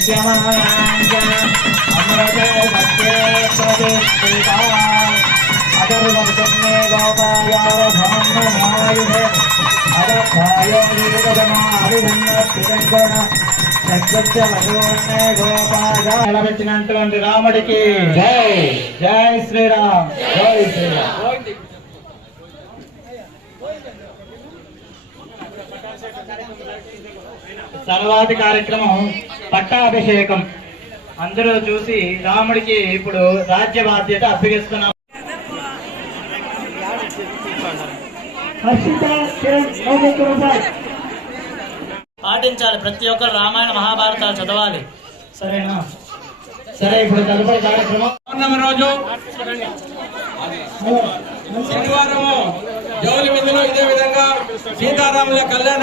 దృశ్యమానాంచ అమృతే మధ్యే ప్రతిష్ఠితా అధర్వమే గోపాయారభాంగమాయుధే అదభాయ వీరగమాభిధన్న నిలబెట్టినటువంటి రాముడికి. జై. జై శ్రీరామ్. జై శ్రీరామ్. తర్వాతి కార్యక్రమం పట్టాభిషేకం. అందరూ చూసి రాముడికి ఇప్పుడు రాజ్య బాధ్యత అప్పగిస్తున్నాం. పాటించాలి. ప్రతి ఒక్కరు రామాయణ మహాభారతాలు చదవాలి. సరేనా? సరే ఇప్పుడు తదుపరి కార్యక్రమం. రోజు. శనివారము. జౌలి విధిలో ఇదే విధంగా సీతారాముల కళ్యాణ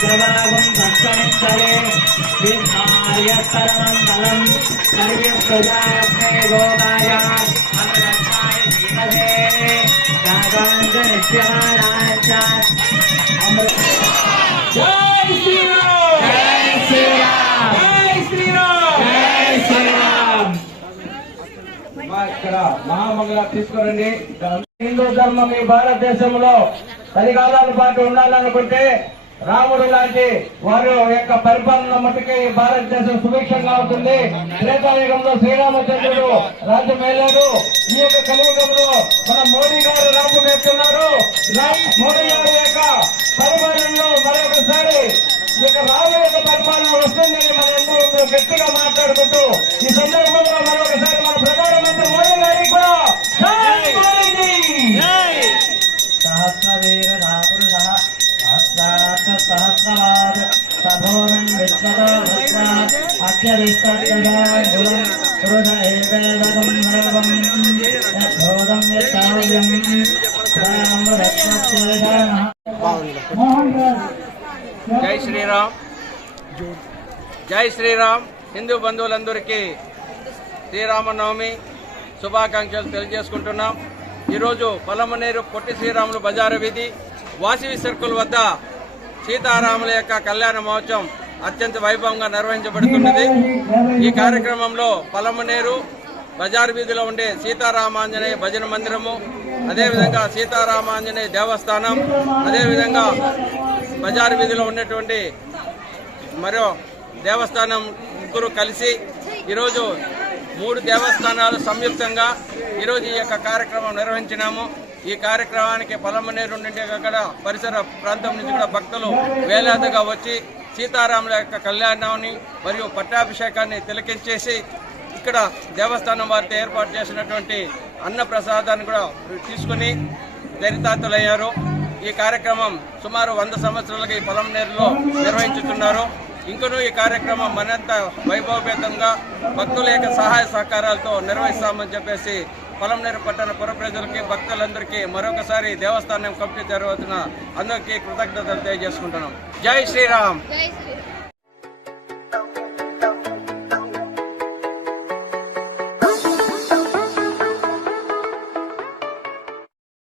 మహోత్సవం జై శ్రీరామ్ జై శ్రీరామ్ మా ఇక్కడ మహామంగళ తీసుకురండి హిందూ ధర్మం ఈ భారతదేశంలో పది కాలాల పాటు ఉండాలనుకుంటే రాముడు లాంటి వారు యొక్క పరిపాలన మటుకే భారతదేశం సుభిక్షంగా ఉంటుంది. త్రేతాయుగంలో శ్రీరామచంద్రుడు రాజ్యం వెళ్ళాడు ఈ యొక్క కలియుగంలో మన మోడీ గారు రాజ్యం వేస్తున్నారు మోడీ గారి యొక్క పరిపాలనలో మరొకసారి ఈ యొక్క రాముడు యొక్క పరిపాలన వస్తుందని మన అందరూ గట్టిగా మాట్లాడుకుంటూ ఈ సందర్భంలో మరొకసారి మన ప్రధానమంత్రి మోడీ గారు జై శ్రీరామ్. జై శ్రీరామ్. హిందూ బంధువులందరికీ శ్రీరామనవమి శుభాకాంక్షలు తెలియజేసుకుంటున్నాం. ఈరోజు పొలమనేరు పొట్టి శ్రీరాములు బజారు వీధి వాసవి సర్కుల్ వద్ద సీతారాముల యొక్క కళ్యాణ మహోత్సవం అత్యంత వైభవంగా నిర్వహించబడుతున్నది. ఈ కార్యక్రమంలో పలమనేరు బజార్ వీధిలో ఉండే సీతారామాంజనేయ భజన మందిరము అదేవిధంగా సీతారామాంజనేయ దేవస్థానం అదేవిధంగా బజార్ వీధిలో ఉన్నటువంటి మరో దేవస్థానం ముగ్గురు కలిసి ఈరోజు మూడు దేవస్థానాలు సంయుక్తంగా ఈరోజు ఈ యొక్క కార్యక్రమం నిర్వహించినాము. ఈ కార్యక్రమానికి పొలమనేరు నుండి అక్కడ పరిసర ప్రాంతం నుంచి కూడా భక్తులు వేలాదిగా వచ్చి సీతారాముల యొక్క కళ్యాణాన్ని మరియు పట్టాభిషేకాన్ని తిలకించేసి ఇక్కడ దేవస్థానం వారితో ఏర్పాటు చేసినటువంటి అన్న ప్రసాదాన్ని కూడా తీసుకుని దరితాతులయ్యారు ఈ కార్యక్రమం సుమారు వంద సంవత్సరాలుగా ఈ పొలంనేరులో నిర్వహించుతున్నారు. ఇంకనూ ఈ కార్యక్రమం మరింత వైభవపేతంగా భక్తుల యొక్క సహాయ సహకారాలతో నిర్వహిస్తామని చెప్పేసి పొలంనేరు పట్టణ పుర ప్రజలకి భక్తులందరికీ మరొకసారి దేవస్థానం కమిటీ జరుగుతున్న అందరికీ కృతజ్ఞతలు తెలియజేసుకుంటున్నాం. జై శ్రీరామ్. జై శ్రీరామ్.